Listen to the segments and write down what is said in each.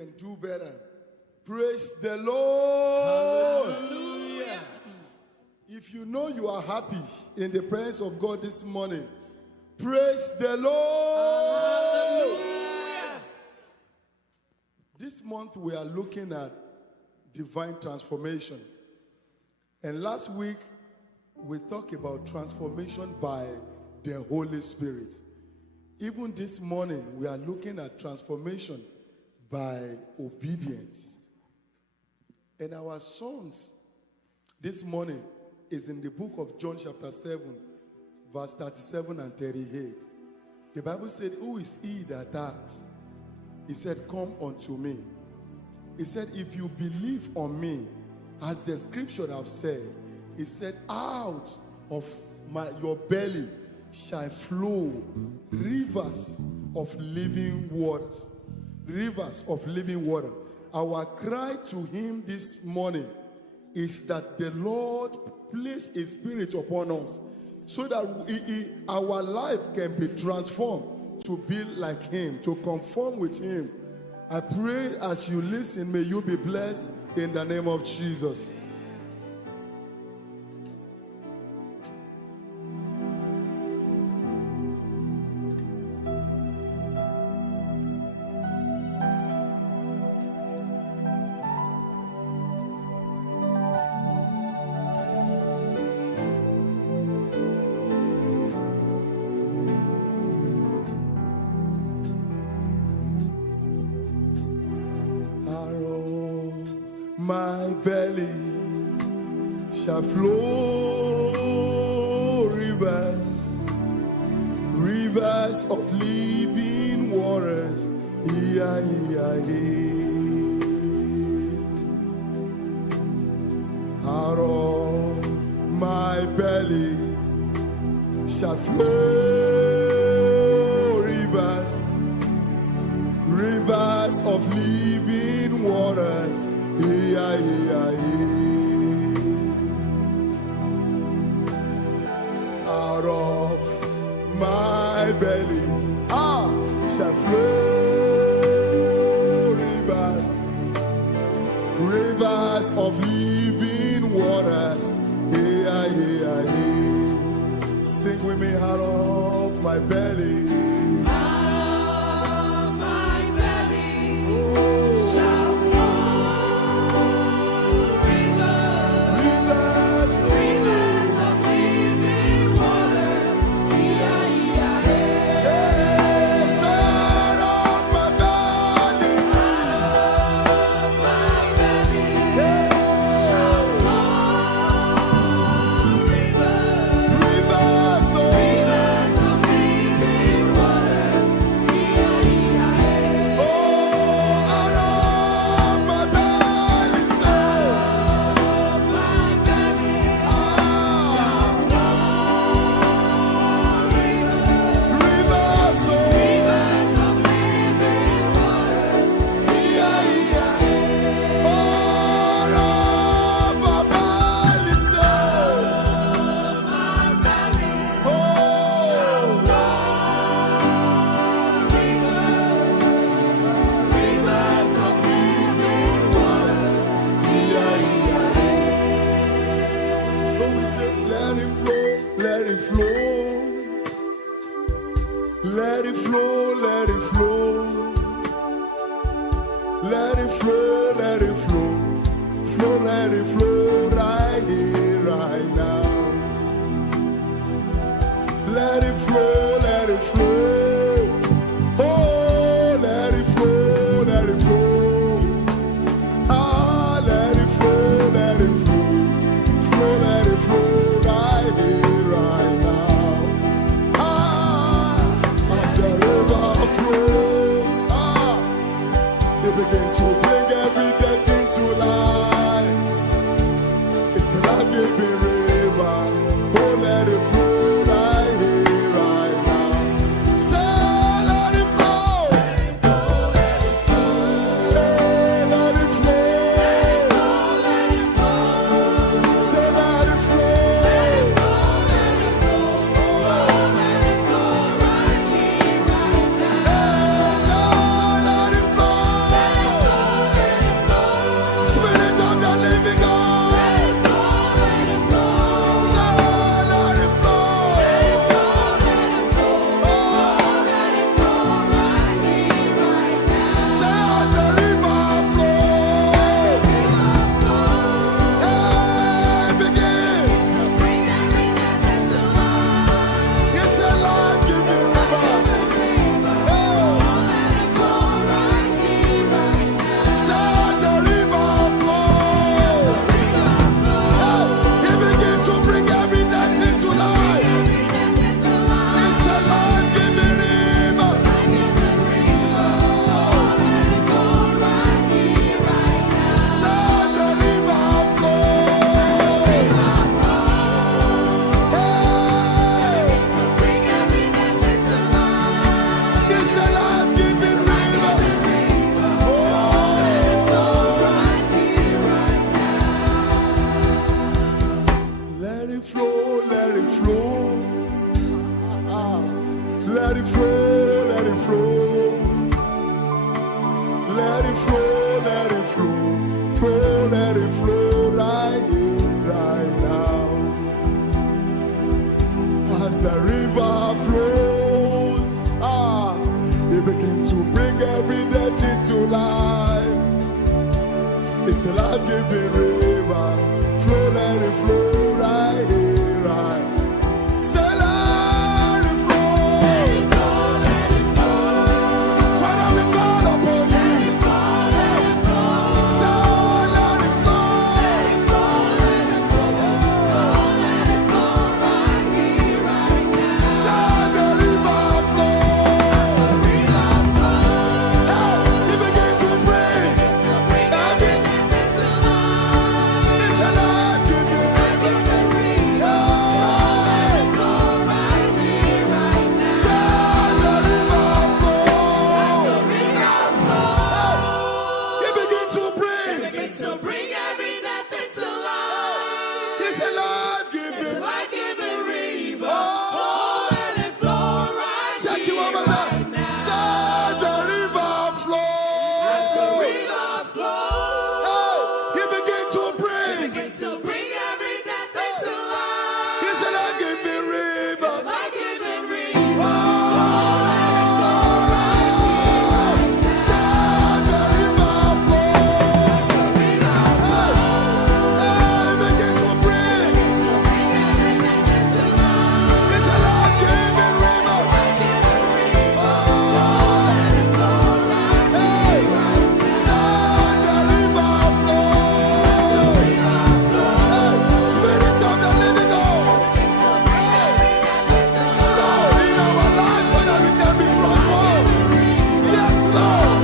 can do better. Praise the Lord. Hallelujah. If you know you are happy in the presence of God this morning, praise the Lord. Hallelujah. This month we are looking at divine transformation. And last week we talked about transformation by the Holy Spirit. Even this morning we are looking at transformation by obedience. And our songs this morning is in the book of John chapter 7, verse 37 and 38. The Bible said, who is he that asks? He said, come unto me. He said, if you believe on me, as the scripture have said, he said, out of your belly shall flow rivers of living waters. Rivers of living water. Our cry to him this morning is that the Lord place his spirit upon us so that our life can be transformed to be like him, to conform with him. I pray as you listen, may you be blessed in the name of Jesus. My belly shall flow rivers, rivers of living waters. Out of my belly shall flow rivers, rivers of living waters. Out of my belly shall flow rivers, rivers of living waters. Sing with me, out of my belly. let it flow right here, right now. As the river flows, it begins to bring every death into life. It's a life-giving river. Flow, let it flow right here, right. Say, let it flow. Let it flow, let it flow. Father, we call upon you. Let it flow, let it flow. Say, let it flow. Let it flow, let it flow. Oh, let it flow right here, right now. Say, the river flows. The river flows. Hey, it begins to bring everything into life. It's a life-giving river. Let it flow right here, right now. Say, the river flows. The river flows. It begins to bring every death into life. It's a life-giving river. Oh, let it flow right Take you one more here, time. right now. Say, the river flows. As the river flows, Hey, it begins to bring. every death into life. It's a life-giving river. Life-giving Oh, river. say, the river flows. Hey, it begins to bring. Every death into life. It's a life-giving river. Hey, say, the river flows. Hey, Spirit of the living God, flow in our lives so that we can be transformed. Yes, Lord.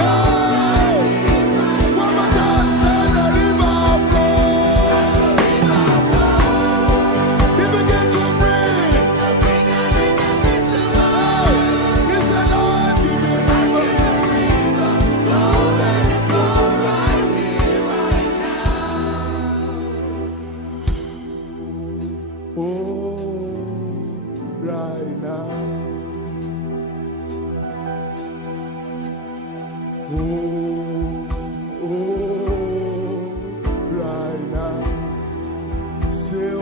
Hey, one more time, say, the river flows. It begins to bring. Hey, it's a life-giving river. Oh, right now. Oh, right now. Say,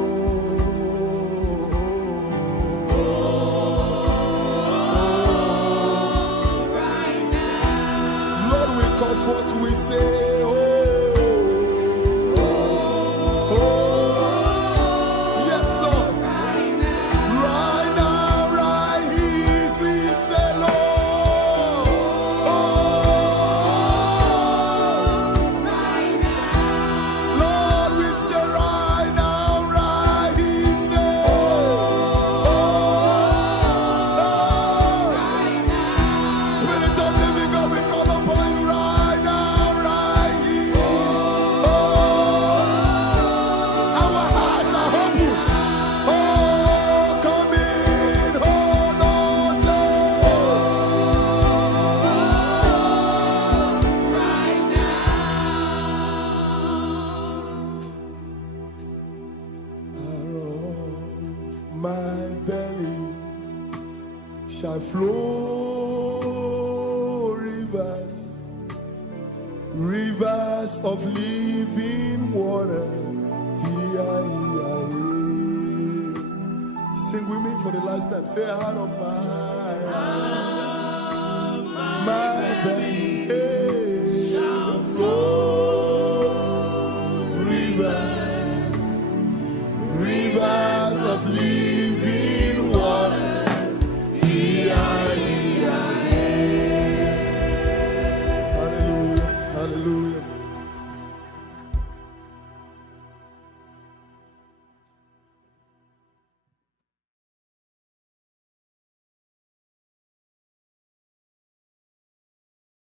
Lord, we come forth, we say, yes, Lord. Right now, right here, we say, Lord. Lord, we say, right now, right here, say, Spirit of living God, we call upon you right now, right here. Our hearts are open. Oh, come in, oh Lord, say, out of my belly shall flow rivers of living water. Here. Sing with me for the last time. Say, out of my belly shall flow rivers of living